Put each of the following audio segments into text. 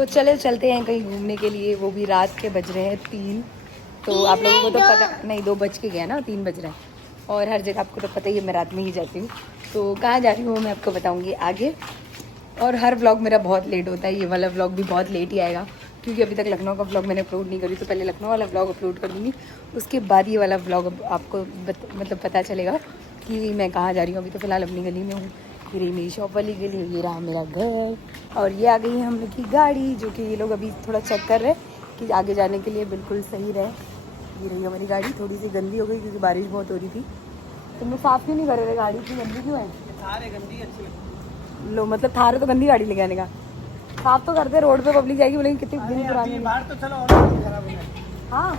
तो चले चलते हैं कहीं घूमने के लिए, वो भी रात के बज रहे हैं 3। तो आप लोगों को तो पता नहीं, 2 बज के गया ना, 3 बज रहा है। और हर जगह आपको तो पता ही है मैं रात में ही जाती हूँ। तो कहाँ जा रही हूँ मैं आपको बताऊँगी आगे। और हर व्लॉग मेरा बहुत लेट होता है, ये वाला व्लॉग भी बहुत लेट ही आएगा क्योंकि अभी तक लखनऊ का व्लॉग मैंने अपलोड नहीं करी। तो पहले लखनऊ वाला व्लॉग अपलोड कर दूँगी, उसके बाद ये वाला व्लॉग आपको मतलब पता चलेगा कि मैं कहाँ जा रही हूँ। अभी तो फ़िलहाल अपनी गली में हूँ, ये रही मेरी शॉप वाली गली, ये रहा मेरा घर, और ये आ गई है हम लोग की गाड़ी, जो कि ये लोग अभी थोड़ा चेक कर रहे हैं कि आगे जाने के लिए बिल्कुल सही रहे। ये रही हमारी गाड़ी, थोड़ी सी गंदी हो गई क्योंकि बारिश बहुत हो रही थी। तुम लोग साफ़ क्यों नहीं कर रहे? गाड़ी इतनी गंदी क्यों है? थार है गंदी, अच्छी लगती लो मतलब थार है तो गंदी गाड़ी ले आने का। साफ तो करते, रोड पे पब्लिक जाएगी बोलेंगे कितनी दिन पुरानी है। बाहर तो चलो और खराब हो जाए। हाँ,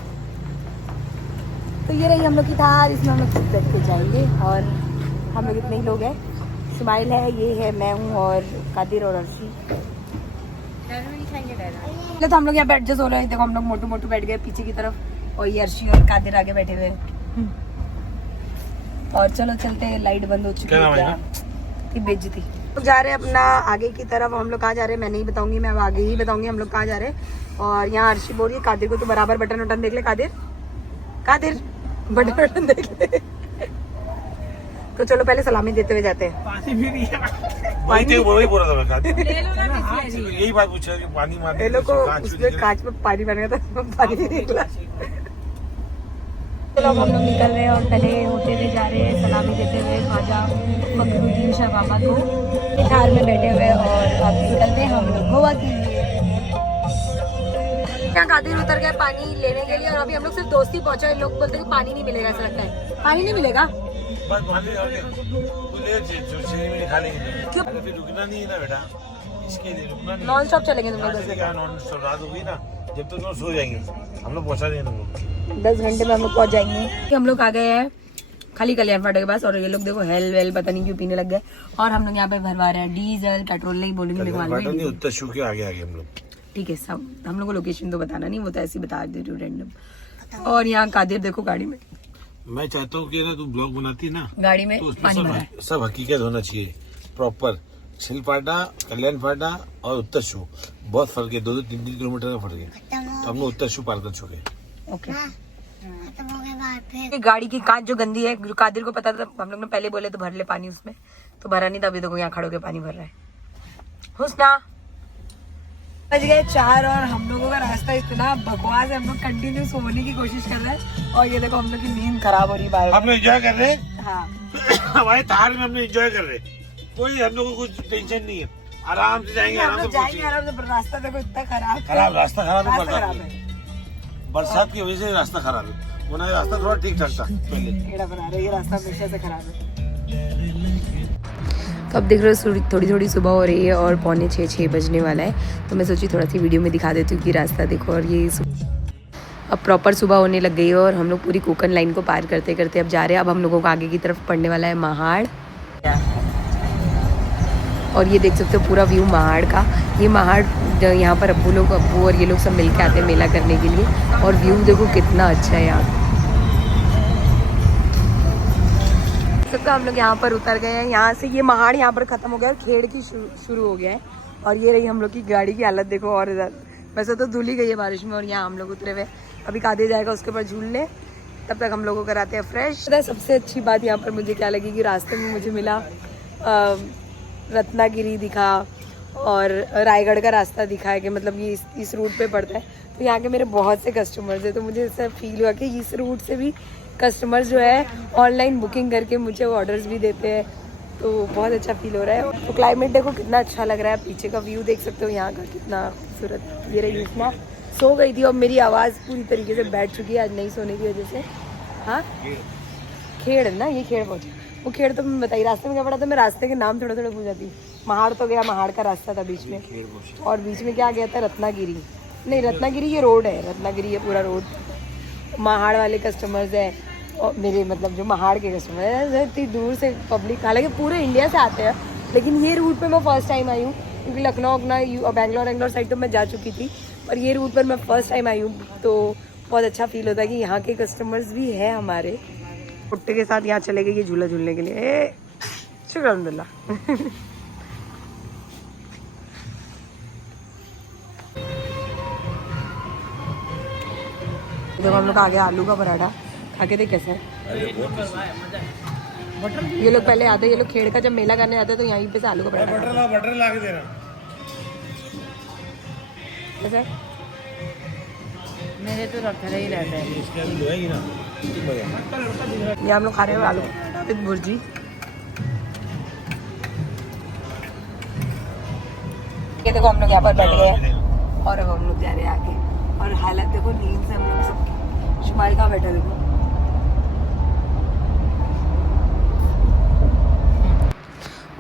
तो ये रही हम लोग की थार, इसमें हम लोग बैठ के जाएंगे। और हम लोग इतने ही लोग हैं, स्माइल है, ये है, मैं हूँ और कादिर और अर्शी। तो हम लोग यहाँ बैठ जो रहे हैं, देखो हम लोग मोटू मोटू बैठ गए पीछे की तरफ, और ये अर्शी और कादिर आगे बैठे हुए हैं। और चलो चलते हैं, लाइट बंद हो चुकी है, बेइज्जती। तो जा रहे हैं अपना आगे की तरफ। हम लोग कहाँ जा रहे हैं मैं नहीं बताऊंगी, मैं अब आगे ही बताऊंगी हम लोग कहाँ जा रहे हैं। और यहाँ अर्शी बोल रही है कादिर को तो बराबर बटन वटन देख ले, कादिर कादिर बटन वटन देख ले। तो चलो पहले सलामी देते हुए जाते हैं। पानी भी नहीं है। वही बोल रहा था मैं कादिर। ले लो ना, यही बात पूछा कि पानी मार ये लोग को उसमें कांच में पानी बन गया था, पानी नहीं निकला। चलो अब हम लोग निकल रहे हैं और पहले होते हुए जा रहे हैं सलामी देते हुए ख्वाजा फखरुद्दीन शाह बाबा को, थार में बैठे हुए। और अब निकलते हैं हम लोग गोवा के लिए। यहाँ कादिर उतर गए पानी लेने के लिए, और अभी हम लोग सिर्फ दोस्ती पहुंचा। लोग बोलते हैं कि पानी नहीं मिलेगा, ऐसा लगता है पानी नहीं मिलेगा। क्यों फिर रुकना नहीं है ना बेटा, इसके लिए रुकना नहीं। नॉन स्टॉप चलेंगे तुम लोग 10 घंटे। नॉन स्टॉप रात होगी ना, जब तक तो सो जाएंगे, हम लोग पहुंचा देंगे तुमको। 10 घंटे में हम लोग पहुंच जाएंगे। हम लोग आ गए हैं खाली कल्याण फाटक के पास, और ये लोग देखो हेल वेल पता नहीं क्यों पीने लग गए। और हम लोग यहाँ पे भरवा रहे हैं डीजल, पेट्रोल नहीं बोलेंगे, उत्तर शू के आगे हम लोग। ठीक है, सब हम लोग को लोकेशन तो बताना नहीं, वो तो ऐसे ही बता दे रही हूँ रैंडम। और यहाँ कादिर देखो गाड़ी में, मैं चाहता हूँ कि ना तू ब्लॉग बनाती है ना, गाड़ी में तो उसमें पानी भरा है। सब हकीकत होना चाहिए प्रॉपर। छिलपाटा, कल्याण फाटा और उत्तर शू बहुत फर्क है, 2-3 किलोमीटर का फर्क है। तो हम लोग उत्तर शू पार कर चुके हैं। ओके, गाड़ी की कांच जो गंदी है, कादिर को पता था, हम लोग ने पहले बोले तो भर ले पानी उसमें, तो भरा नहीं था। अभी देखो यहाँ खड़ो के पानी भर रहा है। हुस्ना बज गए 4 और हम लोगों का रास्ता इतना बकवास है, हम लोग कंटिन्यू सोने की कोशिश कर रहे हैं। और ये देखो हम लोग की नींद खराब हो रही है बार। हम लोग एंजॉय कर रहे हैं। हाँ, हमारे थार में हम लोग एंजॉय कर रहे हैं, कोई हम लोग को कुछ टेंशन नहीं है, आराम से जाएंगे, आराम से जाएंगे आराम से। रास्ता देखो इतना खराब रास्ता खराब है, खराब है, बरसात की वजह से रास्ता खराब है, वरना रास्ता थोड़ा ठीक ठाक था पहले। टेढ़ा बना रहे, ये रास्ता हमेशा से खराब है। तो अब देख रहे हो थोड़ी थोड़ी सुबह हो रही है और 5:45 बजने वाला है। तो मैं सोची थोड़ा सी वीडियो में दिखा देती हूँ कि रास्ता देखो। और ये अब प्रॉपर सुबह होने लग गई है और हम लोग पूरी कोकन लाइन को पार करते करते अब जा रहे हैं। अब हम लोगों को आगे की तरफ पड़ने वाला है महाड़, और ये देख सकते हो पूरा व्यू महाड़ का। ये महाड़ यहाँ पर अब्बू और ये लोग सब मिलके आते हैं मेला करने के लिए। और व्यू देखो कितना अच्छा है यहाँ सबका। हम लोग यहाँ पर उतर गए हैं, यहाँ से ये महाड़ यहाँ पर खत्म हो गया और खेड़ की शुरू हो गया है। और ये रही हम लोग की गाड़ी की हालत देखो। और इधर वैसे तो धुल ही गई है बारिश में, और यहाँ हम लोग उतरे हुए। अभी कादे जाएगा उसके ऊपर झूलने, तब तक हम लोगों को कराते हैं फ्रेश। सबसे अच्छी बात यहाँ पर मुझे क्या लगी कि रास्ते में मुझे मिला रत्नागिरी दिखा और रायगढ़ का रास्ता दिखा है कि मतलब ये इस रूट पे पड़ता है। तो यहाँ के मेरे बहुत से कस्टमर्स हैं, तो मुझे ऐसा फील हुआ कि इस रूट से भी कस्टमर्स जो है ऑनलाइन बुकिंग करके मुझे ऑर्डर्स भी देते हैं। तो बहुत अच्छा फील हो रहा है। तो क्लाइमेट देखो कितना अच्छा लग रहा है, पीछे का व्यू देख सकते हो यहाँ का कितना खूबसूरत। ये रही हुस्ना सो गई थी और मेरी आवाज़ पूरी तरीके से बैठ चुकी है आज नहीं सोने की वजह से। हाँ, खेड़ ना, ये खेड़ पहुँची। वो खेड़ तो मैं बताई रास्ते में क्या पड़ा था, मैं रास्ते के नाम थोड़ा थोड़ा भूल जाती। महाड़ तो गया, महाड़ का रास्ता था बीच में, और बीच में क्या गया था रत्नागिरी। नहीं, रत्नागिरी ये रोड है, रत्नागिरी ये पूरा रोड। महाड़ वाले कस्टमर्स है और मेरे मतलब जो महाड़ के कस्टमर है, इतनी दूर से पब्लिक, हालांकि पूरे इंडिया से आते हैं, लेकिन ये रूट पे मैं फर्स्ट टाइम आई हूँ। क्योंकि लखनऊ अपना बेंगलोर साइड तो मैं जा चुकी थी, पर ये रूट पर मैं फर्स्ट टाइम आई हूँ। तो बहुत अच्छा फील होता है कि यहाँ के कस्टमर्स भी हैं हमारे। कुत्ते के साथ यहाँ चले गए ये झूला झूलने के लिए। शुक्र अल्हम्दुलिल्लाह। जब हम लोग आ गए आलू का पराठा खा के देख कैसा है। ये लोग पहले आते हैं, ये लोग खेड़ का जब मेला करने आते हैं तो यहीं पे से आलू का पराठा बटर ला के देना। कैसा है? मेरे तो रखा ही रहता है। इसके अंदर जो है ना ये हम लोग खा रहे हैं आलू का पराठा विद भुर्जी। ये देखो हम लोग यहाँ पर बैठ गए हैं और अब हम लोग जा रहे हैं आगे। और हालत देखो नींद से हम लोग सबकी। शुमाइल कहाँ बैठा देखो।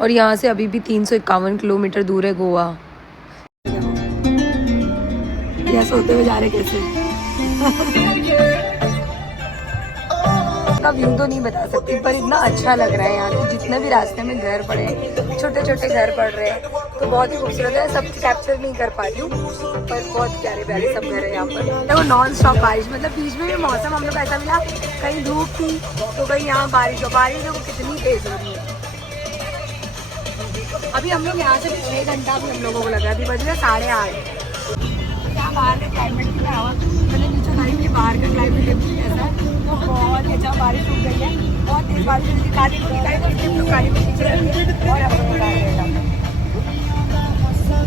और यहाँ से अभी भी 351 किलोमीटर दूर है गोवा। यहाँ सोते हुए जा रहे कैसे का व्यू तो नहीं बता सकती, पर इतना अच्छा लग रहा है यहाँ पे। जितने भी रास्ते में घर पड़े, छोटे छोटे घर पड़ रहे हैं, तो बहुत ही खूबसूरत है। सब कैप्चर नहीं कर पा रही हूँ, पर बहुत प्यारे प्यारे सब घर है यहाँ पर। देखो नॉन स्टॉप बारिश, मतलब बीच में भी मौसम हम लोग ऐसा मिला, कहीं धूप थी तो कहीं यहाँ बारिश हो। बारिश देखो कितनी तेज हो रही है। अभी हम लोग यहाँ से 6 घंटा भी हम लोगों को लगा। अभी बज रहे 8:30। यहाँ बाहर का क्लाइमेट की हवा मैंने नीचे गाड़ी के बाहर का क्लाइमेट ऐसा है, तो बहुत ही अच्छा बारिश हो गई है। बहुत तेज बारिश हुई थी। काली को निकाली तो इसलिए हम लोग गाड़ी में नीचे रखे और हम लोग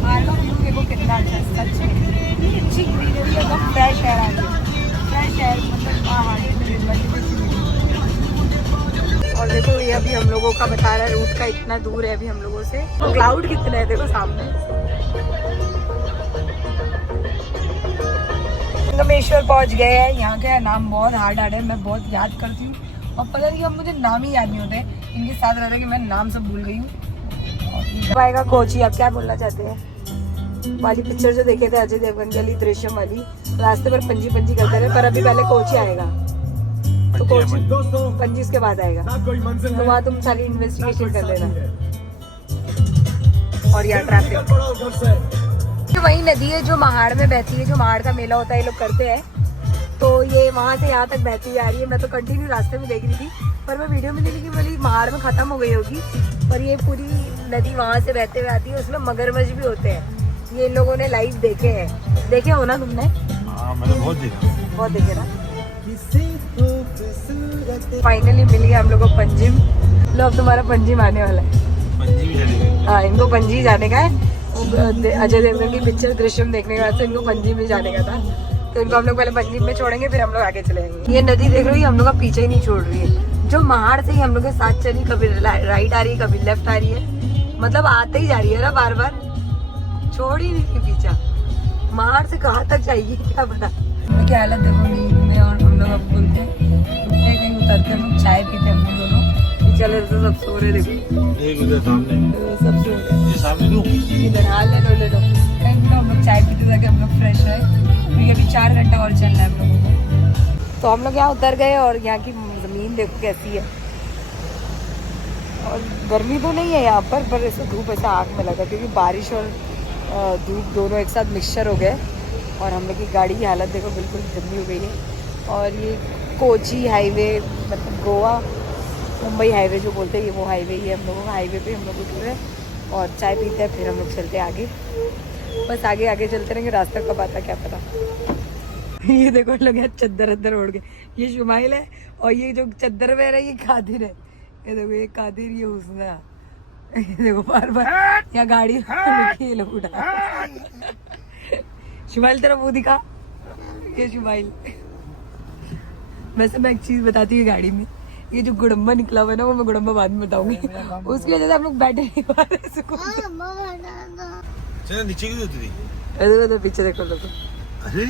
बाहर का व्यू देखो कितना अच्छा है। सच में इतनी अच्छी ग्रीनरी है, एकदम फ्रेश एयर आ रही है। फ्रेश एयर मतलब हाँ और देखो ये अभी हम लोगों का बता रहा है रूट का इतना दूर है अभी हम लोगों से। तो क्लाउड कितने है देखो सामने। संगमेश्वर पहुंच गए हैं। यहाँ का नाम बहुत हार्ड है, मैं बहुत याद करती हूँ और पता नहीं अब मुझे नाम ही याद नहीं होते। इनके साथ रहते कि मैं नाम सब भूल गई हूँ। आएगा कोची। आप क्या बोलना चाहते हैं? वाली पिक्चर जो देखे थे अजय देवगन वाली दृश्यम वाली, रास्ते पर पंजी पंजी करते रहे, पर अभी पहले कोची आएगा। तो कोची 25 के बाद आएगा, तो वहाँ तुम सारी इन्वेस्टिगेशन कर लेना। और यहाँ ट्रैफिक। वही नदी है जो महाड़ में बहती है, जो महाड़ का मेला होता है ये लोग करते हैं, तो ये वहाँ से यहाँ तक बहती आ रही है। मैं तो कंटिन्यू रास्ते में देख रही थी, पर मैं वीडियो में नहीं देखी, बोली महाड़ में खत्म हो गई होगी। पर ये पूरी नदी वहाँ से बहते हुए आती है। उसमें मगरमच्छ भी होते हैं, ये इन लोगों ने लाइव देखे हैं। देखे हो ना तुमने? मैंने बहुत देखा। बहुत देखे ना। फाइनली मिल गया हम लोग को पंजिम। लो अब तुम्हारा पंजिम आने वाला है। पंजी भी जाने। हाँ इनको पंजी जाने का है। अजय देवगन की पिक्चर दृश्यम देखने के बाद से इनको पंजी में जाने का था, तो इनको हम लोग पहले पंजी में छोड़ेंगे, फिर हम लोग आगे चलेंगे। ये नदी देख रही है हम लोग का पीछे ही नहीं छोड़ रही है। जो महाड़ से ही हम लोग के साथ चली, कभी राइट आ रही है कभी लेफ्ट आ रही है, मतलब आते ही जा रही है ना बार बार, छोड़ ही नहीं पीछा। महाड़ से कहाँ तक जाएगी क्या पता। क्या हालत देखो नींद में। और हम लोग अब बोलते हैं कहीं उतरते हम लोग चाय पीते हम लोग दोनों। चले तो सब सो रहे देखो, इधर सामने सब सो रहे। ये सामने दूं इधर हाँ ले लो कहीं तो हम लोग चाय पीते ताकि हम लोग फ्रेश रहे, क्योंकि अभी 4 घंटा और चलना है हम लोगों को। तो हम लोग यहाँ उतर गए और यहाँ की ज़मीन देखो कैसी है। और गर्मी तो नहीं है यहाँ पर ऐसे धूप ऐसा आँख में लगा, क्योंकि बारिश और धूप दोनों एक साथ मिक्सचर हो गए। और हम लोग की गाड़ी की हालत देखो बिल्कुल गंदी हो गई है। और ये कोची हाईवे, मतलब गोवा मुंबई हाईवे जो बोलते हैं, ये वो हाईवे ही है। हम लोगों का हाईवे पे हम लोग उतर रहे हैं और चाय पीते हैं, फिर हम लोग चलते हैं आगे। बस आगे आगे चलते रहेंगे, रास्ता कब आता क्या पता। ये देखो लोग यार चद्दर अद्दर ओढ़ के। ये शुमाइल है और ये जो चद्दर में रहा है ये कादिर है। ये देखो ये कादिर, ये हुस्ना। ये देखो बार बार यहाँ गाड़ी ये लोग उठा। शुमाइल तेरा मुँह दिखा। ये शुमाइल। वैसे मैं एक चीज बताती हूँ गाड़ी में, ये जो गुड़म्बा निकला हुआ है ना, वो मैं गुड़म्बा बाद में बताऊंगी। उसकी वजह से हम लोग बैठे नहीं पा रहे सुकून से। चल नीचे की उतरी। देखो तो पीछे देखो तो। अरे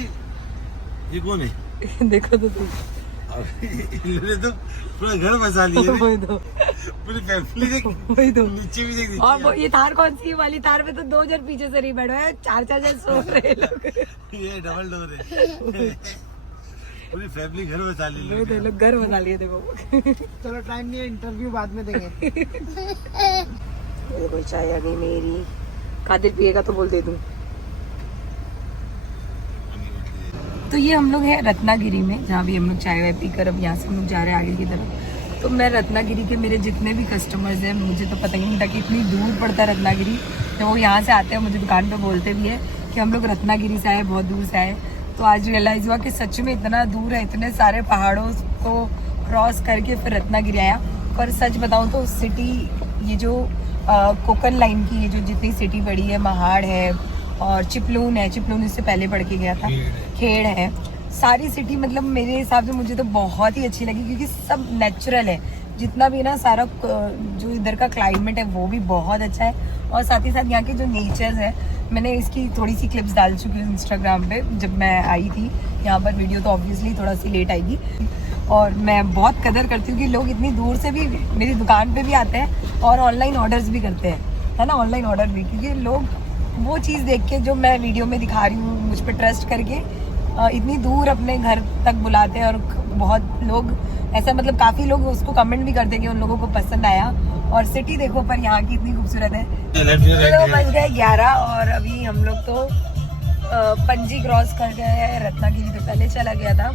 ये कौन है? देखो तो तुम। इन्होंने तो पूरा घर बसा लिया। वही तो, पूरी फैमिली देख। वही तो। नीचे भी देख। और वो ये थार कौन सी है वाली थार में तो 2 जन पीछे से नहीं बैठे हैं, 4 जन सो रहे लोग। ये डबल डोर है। पूरी फैमिली घर बसा ली। लोग घर बना लिए देखो। चलो टाइम नहीं है, इंटरव्यू बाद में देंगे। देखो चाय आ गई मेरी। कादिर पिएगा तो बोल दे दूं। तो ये हम लोग हैं रत्नागिरी में, जहाँ भी हम लोग चाय वाय पीकर अब यहाँ से हम लोग जा रहे हैं आगे की तरफ। तो मैं रत्नागिरी के मेरे जितने भी कस्टमर्स हैं, मुझे तो पता ही नहीं था कि इतनी दूर पड़ता है रत्नागिरी। जब वो यहाँ से आते हैं मुझे दुकान पे बोलते भी है कि हम लोग रत्नागिरी से आए, बहुत दूर से आए। तो आज रियलाइज हुआ कि सच में इतना दूर है, इतने सारे पहाड़ों को क्रॉस करके फिर रत्नागिरी आया। पर सच बताऊं तो सिटी, ये जो कोकन लाइन की ये जो जितनी सिटी पड़ी है, महाड़ है और चिपलून है, चिपलून इससे पहले पढ़ के गया था, खेड़ है, सारी सिटी मतलब मेरे हिसाब से मुझे तो बहुत ही अच्छी लगी क्योंकि सब नेचुरल है। जितना भी ना सारा जो इधर का क्लाइमेट है वो भी बहुत अच्छा है और साथ ही साथ यहाँ के जो नेचर्स है, मैंने इसकी थोड़ी सी क्लिप्स डाल चुकी हूँ इंस्टाग्राम पे जब मैं आई थी यहाँ पर। वीडियो तो ऑब्वियसली थोड़ा सी लेट आएगी और मैं बहुत कदर करती हूँ कि लोग इतनी दूर से भी मेरी दुकान पे भी आते हैं और ऑनलाइन ऑर्डर्स भी करते हैं, है ना, ऑनलाइन ऑर्डर भी, क्योंकि लोग वो चीज़ देख के जो मैं वीडियो में दिखा रही हूँ मुझ पर ट्रस्ट करके इतनी दूर अपने घर तक बुलाते हैं। और बहुत लोग ऐसा मतलब काफ़ी लोग उसको कमेंट भी करते हैं कि उन लोगों को पसंद आया। और सिटी देखो पर यहाँ की इतनी खूबसूरत है। चलो बज गए 11 और अभी हम लोग तो पंजी क्रॉस कर गए हैं, रत्नागिरी तो पहले चला गया था।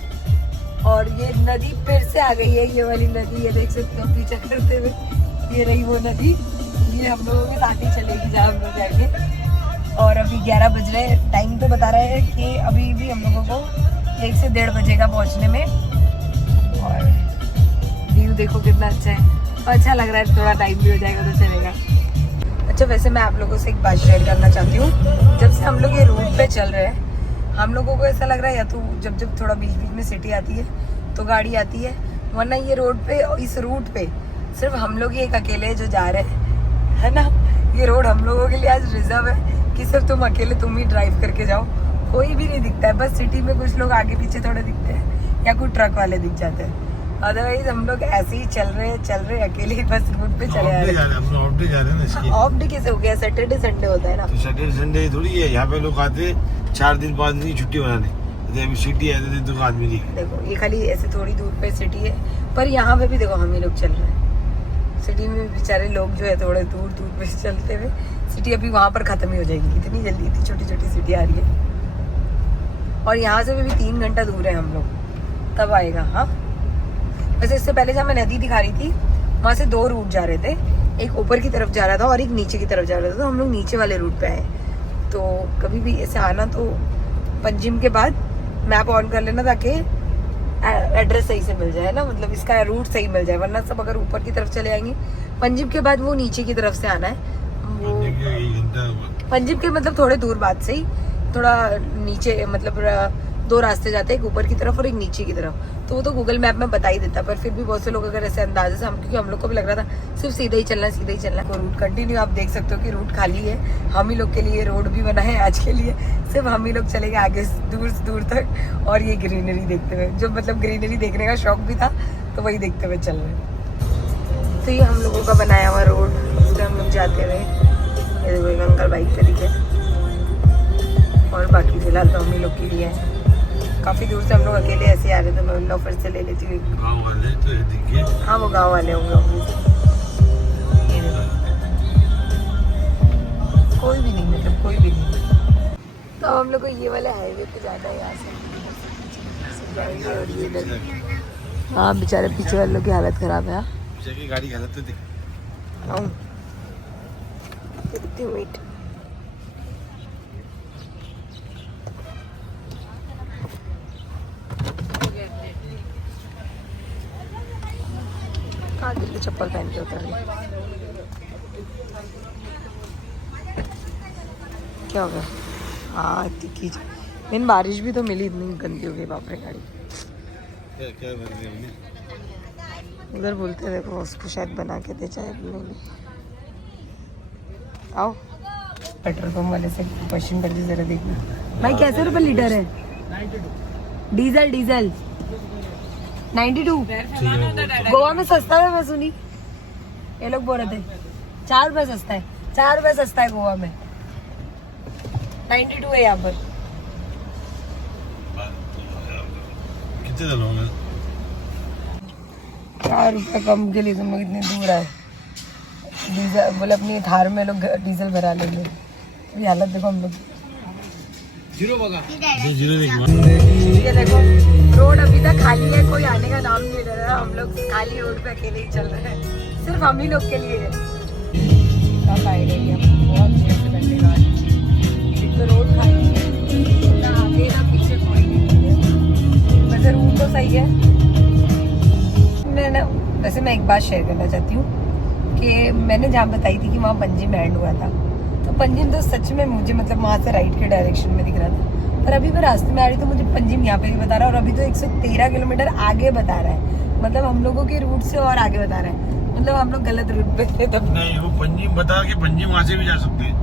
और ये नदी फिर से आ गई है, ये वाली नदी, ये देख सकते हो पीछे करते हुए, ये रही वो नदी, ये हम लोगों के साथ ही चलेगी जहाँ हम लोग जाएंगे। और अभी 11 बज रहे, टाइम तो बता रहे हैं कि अभी भी हम लोगों को 1 से 1.5 बजेगा पहुँचने में। और व्यू देखो कितना अच्छा है, तो अच्छा लग रहा है, थोड़ा टाइम भी हो जाएगा तो चलेगा। अच्छा वैसे मैं आप लोगों से एक बात शेयर करना चाहती हूँ। जब से हम लोग ये रूट पे चल रहे हैं हम लोगों को ऐसा लग रहा है या तो जब थोड़ा बीच बीच में सिटी आती है तो गाड़ी आती है, वरना ये रोड पे, इस रूट पे सिर्फ हम लोग ही एक अकेले जो जा रहे हैं, है ना। ये रोड हम लोगों के लिए आज रिजर्व है कि सिर्फ तुम ही ड्राइव करके जाओ, कोई भी नहीं दिखता है। बस सिटी में कुछ लोग आगे पीछे थोड़े दिखते हैं या कोई ट्रक वाले दिख जाते हैं, अदरवाइज हम लोग ऐसे ही चल रहे अकेले बस रूट पे चले आ रहे हैं। ऑफ डे कैसे हो गया? सैटरडे संडे होता है ना। तो सैटरडे संडे थोड़ी है, यहाँ पे लोग आते 4 दिन 5 दिन की छुट्टी मनाने। अभी सिटी है तो दुकान भी नहीं। देखो ये खाली ऐसे थोड़ी दूर पे सिटी है, पर यहाँ पे भी देखो हम ही लोग चल रहे हैं। सिटी में बेचारे लोग जो है थोड़े दूर दूर पे चलते हुए, सिटी अभी वहाँ पर खत्म ही हो जाएगी, इतनी जल्दी इतनी छोटी छोटी सिटी आ रही है। और यहाँ से भी 3 घंटा दूर है हम लोग, तब आएगा। हाँ वैसे इससे पहले जहाँ मैं नदी दिखा रही थी वहाँ से 2 रूट जा रहे थे, एक ऊपर की तरफ जा रहा था और एक नीचे की तरफ जा रहा था, तो हम लोग नीचे वाले रूट पे आए। तो कभी भी ऐसे आना तो पंजिम के बाद मैप ऑन कर लेना ताकि एड्रेस सही से मिल जाए ना, मतलब इसका रूट सही मिल जाए, वरना सब अगर ऊपर की तरफ चले आएंगे। पंजिम के बाद वो नीचे की तरफ से आना है, वो पंजिम के मतलब थोड़े दूर बाद से ही थोड़ा नीचे, मतलब 2 रास्ते जाते हैं, एक ऊपर की तरफ और एक नीचे की तरफ। तो वो तो गूगल मैप में बता ही देता, पर फिर भी बहुत से लोग अगर ऐसे अंदाजे से क्योंकि हम लोग को भी लग रहा था सिर्फ सीधा ही चलना वो रूट कंटिन्यू। आप देख सकते हो कि रूट खाली है, हम ही लोग के लिए रोड भी बना है आज के लिए, सिर्फ हम ही लोग चलेंगे आगे दूर से दूर तक। और ये ग्रीनरी देखते हुए, जो मतलब ग्रीनरी देखने का शौक भी था तो वही देखते हुए चल रहे। तो ये हम लोगों का बनाया हुआ रोड, इस पर हम लोग जाते हुए, ये देखो एक अंकल बाइक पे दिखे, और बाकी फिलहाल तो हम ही लोग के लिए है। काफी दूर से हम लोग अकेले ऐसे आ रहे थे, मैं लोफर से ले लेती हूँ। गाँव वाले तो दिखे। हाँ वो गांव वाले होंगे, कोई भी नहीं, मतलब कोई भी नहीं। तो हम लोग को ये वाले हाईवे पे जाना है, यहाँ से जाएंगे। और ये इधर हाँ बेचारे पीछे वाले लोग की हालत खराब है। पीछे की गाड़ी हालत तो देख। वेट कहाँ दिल्ली चप्पल पहन के उतर रही, क्या हो गया? हाँ इतनी कीच, लेकिन बारिश भी तो मिली, इतनी गंदी हो गई बाप रे गाड़ी। क्या कर रहे हैं उधर बोलते देखो उसको शायद बना के दे चाहे नहीं। आओ पेट्रोल पंप वाले से क्वेश्चन करके जरा देखना भाई कैसे रुपए लीटर है? 92 डीजल 92। गोवा में सस्ता है, मैं सुनी ये लोग बोल रहे थे 4 रुपए सस्ता है, 4 रुपए सस्ता है गोवा में, 92 है यहाँ पर। कितने दिन हो गए? 4 रुपए कम के लिए तुम लोग इतनी दूर आए। डीजल बोले अपनी थार में लोग डीजल भरा लेंगे, ये हालत देखो हम लोग। जीरो ये देखो रोड अभी तक खाली है, कोई आने का नाम नहीं ले रहा, हम लोग खाली रोड पे अकेले ही चल रहे हैं, सिर्फ हम ही लोग के लिए है। कब आएगा बहुत देर से बैठेगा, एक तो रोड खाली है, ना आगे ना पीछे कोई नहीं। वैसे रूट तो सही है। वैसे मैं एक बात शेयर करना चाहती हूँ कि मैंने जहाँ बताई थी कि वहाँ पंजिम एंड हुआ था, तो पंजिम तो सच में मुझे मतलब वहाँ से राइट के डायरेक्शन में दिख रहा था, पर अभी मैं रास्ते में आ रही तो मुझे पंजिम यहाँ पे भी बता रहा है और अभी तो 113 किलोमीटर आगे बता रहा है, मतलब हम लोगों के रूट से और आगे बता रहा है, मतलब हम लोग गलत रूट पे थे तब। नहीं, वो पंजिम बता के पंजिम वहाँ से भी जा सकते हैं,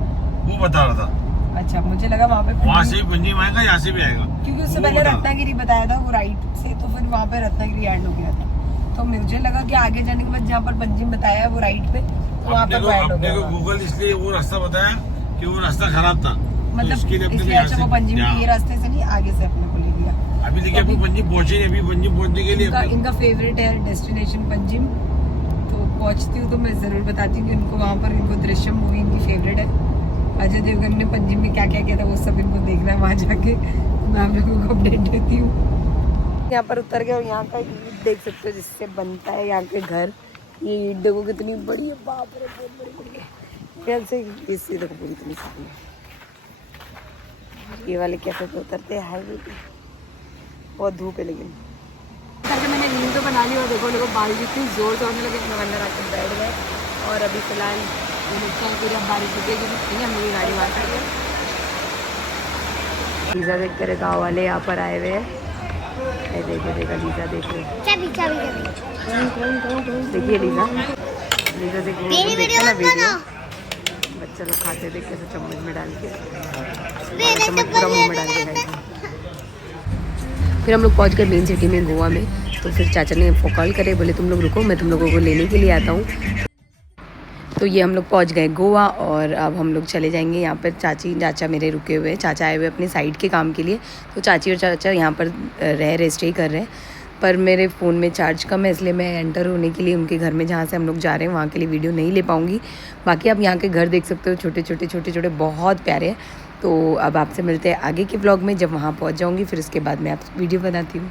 वो बता रहा था। अच्छा, मुझे लगा वहाँ पे वहाँ से भी पंजिम आएगा, यहाँ से भी आएगा, क्योंकि उससे पहले रत्नागिरी बताया था वो राइट से, तो फिर वहाँ पे रत्नागिरी एंड हो गया था, तो मुझे लगा कि आगे जाने के बाद जहाँ पर पंजिम बताया है वो राइट पे, तो वहाँ पर एंड हो गया। गूगल इसलिए वो रास्ता बताया कि वो रास्ता खराब था, मतलब इसलिए अच्छा वो पंजिम ये रास्ते से नहीं आगे से अपने को ले लिया। अभी देखिए अभी पंजिम पहुंचे नहीं, अभी पंजिम पहुंचने के लिए इनका फेवरेट है डेस्टिनेशन पंजिम, तो पहुंचती हूँ तो मैं जरूर बताती हूँ कि इनको वहाँ पर इनको दृश्यम मूवी इनकी फेवरेट है। अजय देवगन ने पंजिम में क्या क्या किया था वो सब इनको देखना है वहाँ जाके, मैं आप लोगों को अपडेट देती हूँ। यहाँ पर उतर गए और यहाँ का ईंट देख सकते हो जिससे बनता है यहाँ के घर, ये ईंट देखो कितनी बड़ी है, बाप रे बहुत बड़ी बड़ी है। ख्याल से इससे देखो पूरी इतनी सारी है। ये वाले कैफे पे उतरते हैं हाईवे पे, बहुत धूप है लेकिन करके मैंने नींद तो बना ली और देखो बाल जितनी जोर से होने लगे मैं अंदर आकर बैठ गए और अभी फिलहाल फिर अब बारिश रुकेगी नहीं, हम लोग गाड़ी वहाँ कर गए। लीजा देख कर गाँव वाले यहाँ पर आए हुए हैं, देखिए लीजा देख रहे देखिए लीजा देखते ना वीडियो, बच्चा लोग खाते देख कैसे चम्मच में डाल के चम्मच पूरा मुँह में डाल के खाएंगे। फिर हम लोग पहुँच गए मेन सिटी में गोवा में, तो फिर चाचा ने कॉल करे, बोले तुम लोग रुको मैं तुम लोगों को लेने के लिए आता हूँ। तो ये हम लोग पहुँच गए गोवा और अब हम लोग चले जाएंगे। यहाँ पर चाची चाचा मेरे रुके हुए हैं, चाचा आए हुए अपने साइड के काम के लिए, तो चाची और चाचा यहाँ पर रह रहे स्टे कर रहे हैं, पर मेरे फ़ोन में चार्ज कम है इसलिए मैं एंटर होने के लिए उनके घर में जहाँ से हम लोग जा रहे हैं वहाँ के लिए वीडियो नहीं ले पाऊँगी। बाकी आप यहाँ के घर देख सकते हो, छोटे छोटे बहुत प्यारे हैं। तो अब आपसे मिलते हैं आगे के ब्लॉग में, जब वहाँ पहुँच जाऊँगी फिर उसके बाद मैं आप वीडियो बनाती हूँ।